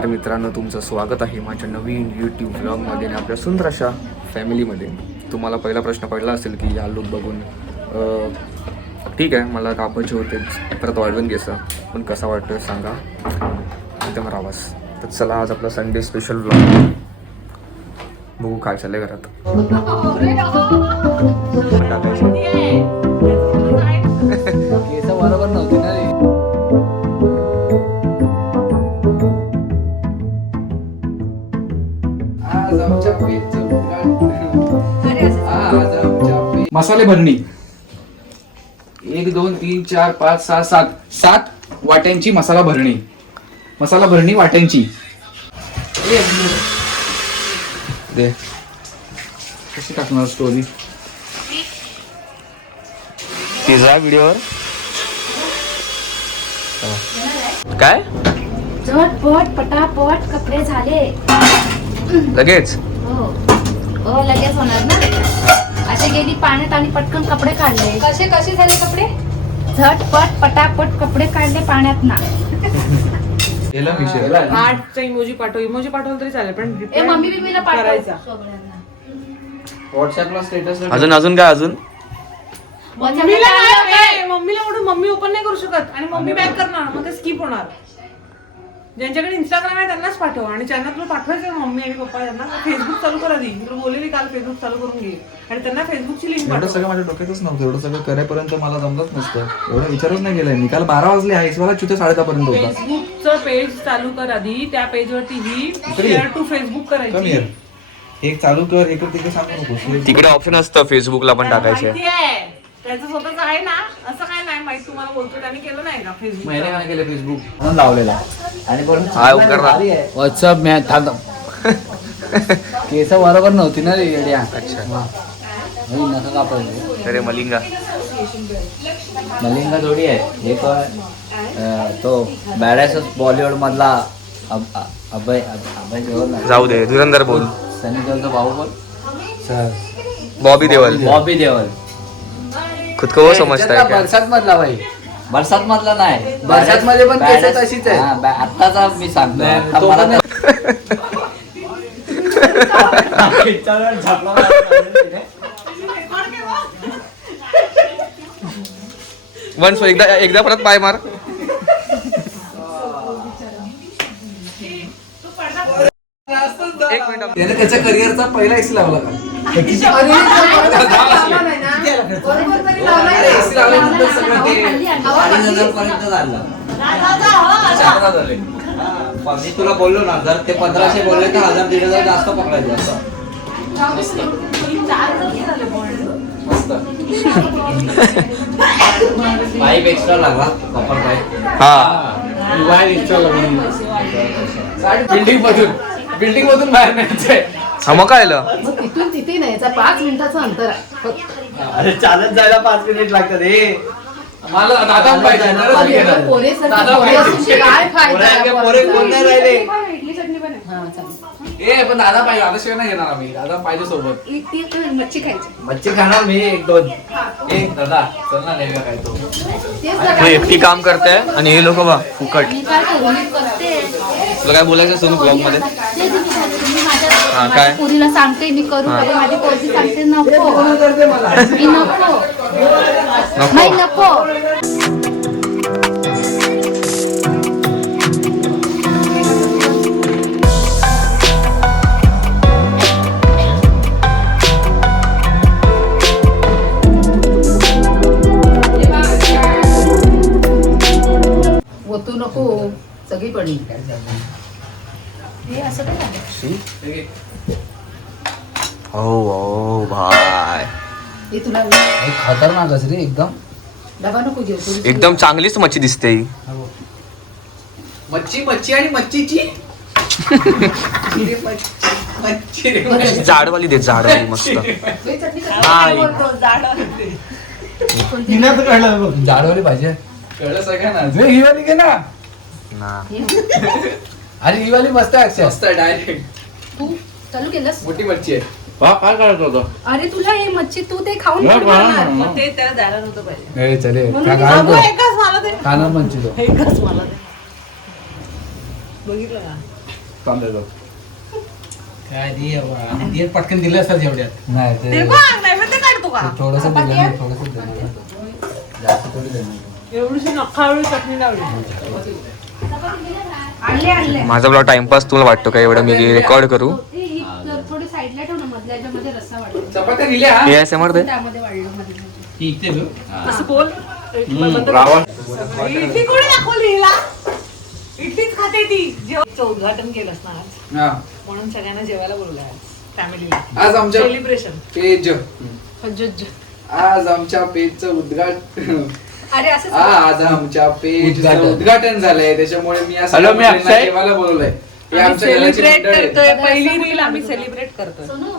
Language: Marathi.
नमस्कार मित्रांनो, तुमचं स्वागत आहे माझ्या नवीन यूट्यूब ब्लॉगमध्ये आणि आपल्या सुंदर अशा फॅमिलीमध्ये. तुम्हाला पहिला प्रश्न पडला असेल की हा लुक बघून ठीक आहे मला कापायचे होतेच, परत वाढवून घ्यायचं, पण कसा वाटतोय सांगा एकदम रावास. तर चला आज आपला संडे स्पेशल ब्लॉग बघू काय चाललंय घरात. बरोबर नव्हती ना रे. मसाले भरणी 1 2 3 4 5 6 7 वाट्यांची मसाला भरणी वाट्यांची. दे कशी टाकणार स्टोरी तिचा व्हिडिओवर काय झटपट पटापट कपडे झाले लगेच. हो लगेच होणार ना. असे गेली पाण्यात आणि पटकन कपडे काढले. कसे झाले कपडे? झटपट पटापट कपडे काढले पाण्यात ना. आर्टचा इमोजी पाठवलं तरी चालेल, पण ए मम्मी बिम्मीला करायचा. व्हॉट्सअपला स्टेटस अजून काय अजून मम्मीला म्हणून मम्मी ओपन नाही करू शकत आणि मम्मी बॅक करणार, मग ते स्किप होणार. ज्यांच्याकडे इंस्टाग्राम आहे त्यांनाच पाठव आणि ज्यांना तुला पाठवायचं मम्मी आणि पप्पा त्यांना फेसबुक चालू करा दी. मी तुला बोललेली काल फेसबुक चालू करून घे आणि त्यांना फेसबुकची लिंक एवढं पाठव. सगळं माझ्या डोक्यातच नव्हतं. एवढं सगळं करेपर्यंत मला जमलंच नसतं. एवढा विचारच नाही केलाय मी. काल 12 वाजले आहे, मला चुते 10:30 पर्यंत होता. फेसबुकचं पेज चालू कर आधी, त्या पेजवरती ही शेअर टू फेसबुक करायची. एक चालू कर, एक तिकडे सांगू नको. तिकडे ऑप्शन असतं फेसबुकला पण टाकायचं. माहिती आहे त्याचं स्वतःच आहे ना, असं काय नाही माहित. तुम्हाला बोलतो त्याने केलं नाही का फेसबुक? महिने काय केलं फेसबुक म्हणून लावलेला आणि हाय उपकरणार. व्हॉट्सअप मॅच थांब केस बरोबर नव्हती ना रे येड्या. अच्छा नका कापायचं. अरे मलिंगा जोडी आहे. हे तो बॅडॅस बॉलिवूड मधला अभय देओल. जाऊ दे, धुरंधर बोल. सनी देओलचा भाऊ बोल. बॉबी देओल खुद को वो समजता है क्या? बरसात मधला भाई. बरसात मधला नाही. बरसात मध्ये पण केस तशीच आहे. आत्ताचा मी सांगतो. वन्स एकदा परत पाय मार. एक मिनिट. त्याने त्याच्या करिअरचा पहिला एसी लावला का? मी तुला बोललो ना, जर ते 1500 बोलले तर 1000-1500 जास्त पकडायचे असं. पाईप एक्स्ट्रा लागला, कॉपर पाईप. हा बिल्डिंग मधून बाहेर न्यायचंय. मग काय आलं? मग तिथून तिथे न्यायचा 5 मिनिटाचं अंतर आहे. अरे चालत जायला 5 मिनिट लागतात. मला दादा पाहिजे. पोरेसारखे पोरे असून काय फायदा आहे? पोरे कोण नाही राहिले. इडली चटणी पण आहे. हा, चालेल. ए पण दादा पाहिजे. दादाशिवाय नाही घेणार आम्ही. दादा पाहिजे सोबत. मच्छी खायची. मच्छी खाणार मी 1-2. दादा चल ना नाही काय तो. तू एकटी काम करते आणि हे लोक बा फुकट. मी काय करू? मी करते. तुला काय बोलायचं सोनू ब्लॉग मध्ये? ते तुम्ही झाले. तुम्ही हा, काय? माझ्या पोरीला सांगते मी करू, हा. पण माझी पोरगी सांगते नको. मी नको. नाही नको. ओतू नको सगळी पडली. हे असं काय झालं? हो भाय हे तुला खतरनाकच रे एकदम. डबा नको घेऊ. तुझी एकदम चांगलीच मच्छी दिसते ही. मच्छी आणि मच्छीची जाडवाली दे, जाडवाली मस्त. हे चटणी कसं हा जाडवली पाहिजे. कळलं सगळ्यांना. ही वाली घे ना. अरे ही वाली मस्त आहे. अक्षय मस्त आहे. डायरेक्ट तू चालू केलंस? मोठी मच्छी आहे. काय करत होतो? अरे तुला हे मच्छी तू ते खाऊन नाही, पण नाही, खाणार. नाही. मग ते त्याला द्यायला नव्हतं पाहिजे. ए चले म्हणून काय मी काय एकच मला ते काना मच्छी तो. एकच मला ते बघितलं का? काय दे पटकन दिलं असतं जेवढ्यात. नाही ते ते बघ, नैवेद्य काढतो का थोडस दिलं ना, थोडंसं दिलं ना. जास्त थोडी देणार. एवढीशी नखावळी चटणी लावली आणले माझा ब्लॉग टाइमपास तुला वाटतो का एवढं मी रेकॉर्ड करू? थोडी साईडला ठेव ना, मधल्या याच्यामध्ये रस्सा वाढला चपात्या दिल्या हा? ASMR दे. त्यामध्ये वाढलं मध्ये. ही इथे घेऊ. असं बोल इडली कोणी दाखवली हिला? इडलीच खाते ती. जेवणाचं उद्घाटन केलंस ना आज, हा. म्हणून सगळ्यांना जेवायला बोलवलं फॅमिलीला. आज आमच्या सेलिब्रेशन. पेज हज्जज्ज. आज आमच्या पेजचं उद्घाटन अरे असं आज आमच्या पेजचं उद्घाटन झालंय, त्याच्यामुळे मी असं हॅलो, मी अक्षय. जेवायला बोलवलंय. हे आम्ही आमच्या घराची सेलिब्रेट मंडळी आहेत. करतोय, पहिली रील आम्ही सेलिब्रेट करतोय.